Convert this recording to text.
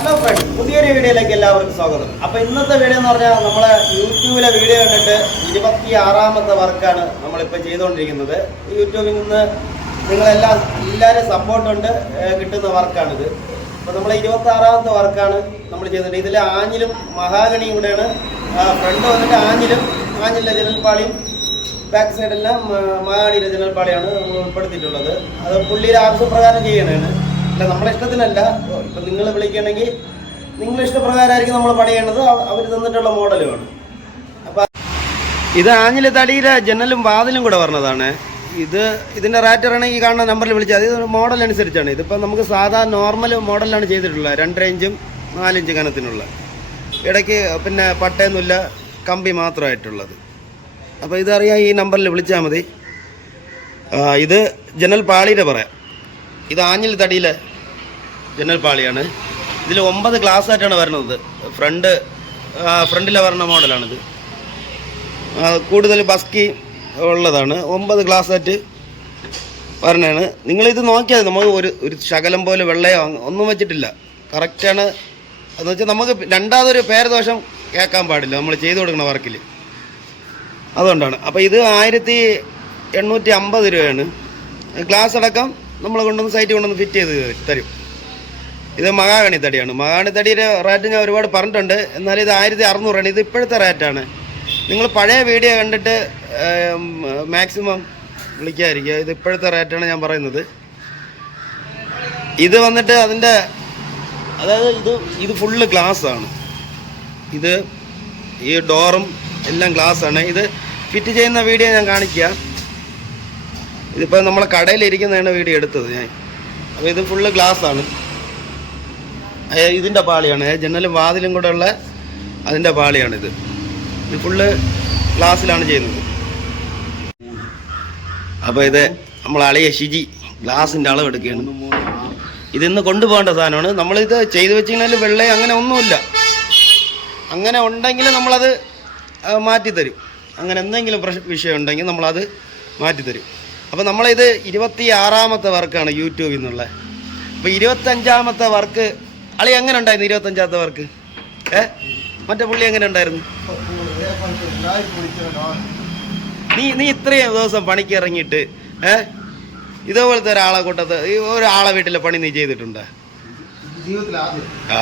Hello friends, പുതിയൊരു വീഡിയോയിലേക്ക് എല്ലാവർക്കും സ്വാഗതം. അപ്പോൾ ഇന്നത്തെ വീഡിയോ എന്ന് പറഞ്ഞാൽ നമ്മളെ യൂട്യൂബിലെ വീഡിയോ കണ്ടിട്ട് 26ാമത്തെ വർക്കാണ് നമ്മളിപ്പോൾ ചെയ്തുകൊണ്ടിരിക്കുന്നത്. യൂട്യൂബിൽ നിന്ന് എല്ലാവരും സപ്പോർട്ടുണ്ട് കിട്ടുന്ന വർക്കാണിത്. അപ്പോൾ നമ്മൾ 26ാമത്തെ വർക്കാണ് നമ്മൾ ചെയ്യുന്നത്. ഇതിൽ ആഞ്ഞിലും മഹാഗണിയും കൂടെയാണ്. ഫ്രണ്ട് വന്നിട്ട് ആഞ്ഞിലെ ജനൽപ്പാളിയും ബാക്ക് സൈഡെല്ലാം മഹാഗണിയുടെ ജനൽപ്പാളിയാണ് നമ്മൾ ഉൾപ്പെടുത്തിയിട്ടുള്ളത്. അത് പുള്ളിയുടെ ആവശ്യപ്രകാരം ചെയ്യണതാണ്, അല്ല നമ്മളെ ഇഷ്ടത്തിനല്ല. ഇപ്പം നിങ്ങൾ വിളിക്കുകയാണെങ്കിൽ നിങ്ങളുടെ ഇഷ്ടപ്രകാരമായിരിക്കും നമ്മൾ പണിയേണ്ടത്. അവർ തന്നിട്ടുള്ള മോഡലുമാണ്. അപ്പം ഇത് ആഞ്ഞിലെ തടിയിലെ ജനലും വാതിലും കൂടെ പറഞ്ഞതാണ്. ഇതിൻ്റെ റാറ്ററാണ് ഈ കാണുന്ന നമ്പറിൽ വിളിച്ചത്. ഇത് മോഡൽ അനുസരിച്ചാണ്. ഇതിപ്പോൾ നമുക്ക് സാധാ നോർമൽ മോഡലാണ് ചെയ്തിട്ടുള്ളത്. 2 ഇഞ്ചും 4 ഇഞ്ച് കനത്തിനുള്ള, ഇടയ്ക്ക് പിന്നെ പട്ടയൊന്നുമില്ല, കമ്പി മാത്രമായിട്ടുള്ളത്. അപ്പോൾ ഇതറിയാൻ ഈ നമ്പറിൽ വിളിച്ചാൽ മതി. ഇത് ജനൽ പാളിയുടെ പറയാം. ഇത് ആഞ്ഞിൽ തടിയിലെ ജനൽ പാളിയാണ്. ഇതിൽ 9 ഗ്ലാസ് ആയിട്ടാണ് വരുന്നത്. ഫ്രണ്ടിലെ വരുന്ന മോഡലാണിത്. കൂടുതൽ ബസ്കി ഉള്ളതാണ്. 9 ഗ്ലാസ് ആയിട്ട് വരണതാണ്. നിങ്ങളിത് നോക്കിയാൽ നമുക്ക് ഒരു ശകലം പോലെ വെള്ളയോ ഒന്നും വെച്ചിട്ടില്ല. കറക്റ്റാണ്. അതെന്ന് വെച്ചാൽ നമുക്ക് രണ്ടാമതൊരു പേരദോഷം കേൾക്കാൻ പാടില്ല നമ്മൾ ചെയ്തു കൊടുക്കുന്ന വർക്കിൽ. അതുകൊണ്ടാണ്. അപ്പോൾ ഇത് 1850 രൂപയാണ്. ഗ്ലാസ് അടക്കം നമ്മൾ സൈറ്റിൽ കൊണ്ടുവന്ന് ഫിറ്റ് ചെയ്ത് തരും. ഇത് മഹാഗണി തടിയാണ്. മഹാഗണി തടിയുടെ റേറ്റ് ഞാൻ ഒരുപാട് പറഞ്ഞിട്ടുണ്ട്. എന്നാലും ഇത് 1600 ആണ്. ഇത് ഇപ്പോഴത്തെ റേറ്റാണ്. നിങ്ങൾ പഴയ വീഡിയോ കണ്ടിട്ട് മാക്സിമം വിളിക്കാതിരിക്കുക. ഇത് ഇപ്പോഴത്തെ റേറ്റാണ് ഞാൻ പറയുന്നത്. ഇത് വന്നിട്ട് അതായത് ഇത് ഫുള്ള് ഗ്ലാസ്സാണ്. ഇത് ഈ ഡോറും എല്ലാം ഗ്ലാസ്സാണ്. ഇത് ഫിറ്റ് ചെയ്യുന്ന വീഡിയോ ഞാൻ കാണിക്കുക. ഇതിപ്പോൾ നമ്മളെ കടയിലിരിക്കുന്നതാണ് വീഡിയോ എടുത്തത് ഞാൻ. അപ്പോൾ ഇത് ഫുള്ള് ഗ്ലാസ്സാണ്. ഇതിൻ്റെ പാളിയാണ്. ജനലും വാതിലും കൂടെ ഉള്ള അതിൻ്റെ പാളിയാണിത്. ഇത് ഫുള്ള് ഗ്ലാസ്സിലാണ് ചെയ്യുന്നത്. അപ്പോൾ ഇത് നമ്മൾ അളിയ ഷിജി ഗ്ലാസിൻ്റെ അളവെടുക്കുകയാണ്. ഇതിന്ന് കൊണ്ടുപോകേണ്ട സാധനമാണ്. നമ്മളിത് ചെയ്ത് വെച്ച് കഴിഞ്ഞാൽ വെള്ളയും അങ്ങനെ ഒന്നുമില്ല. അങ്ങനെ ഉണ്ടെങ്കിൽ നമ്മളത് മാറ്റിത്തരും. അങ്ങനെ എന്തെങ്കിലും വിഷയം ഉണ്ടെങ്കിൽ നമ്മളത് മാറ്റിത്തരും. അപ്പോൾ നമ്മളിത് 26ാമത്തെ വർക്കാണ് യൂട്യൂബിൽ നിന്നുള്ള. അപ്പോൾ 25ാമത്തെ വർക്ക് അളി എങ്ങനെ ഉണ്ടായിരുന്നു? 25ാമത്തെ വർക്ക് മറ്റേ പുള്ളി എങ്ങനെ ഉണ്ടായിരുന്നു? നീ ഇത്രയും ദിവസം പണിക്ക് ഇറങ്ങിയിട്ട് ഇതേപോലത്തെ ഒരാളെ കൂട്ടത്ത് ഒരാളെ വീട്ടിലെ പണി നീ ചെയ്തിട്ടുണ്ടോ? ആ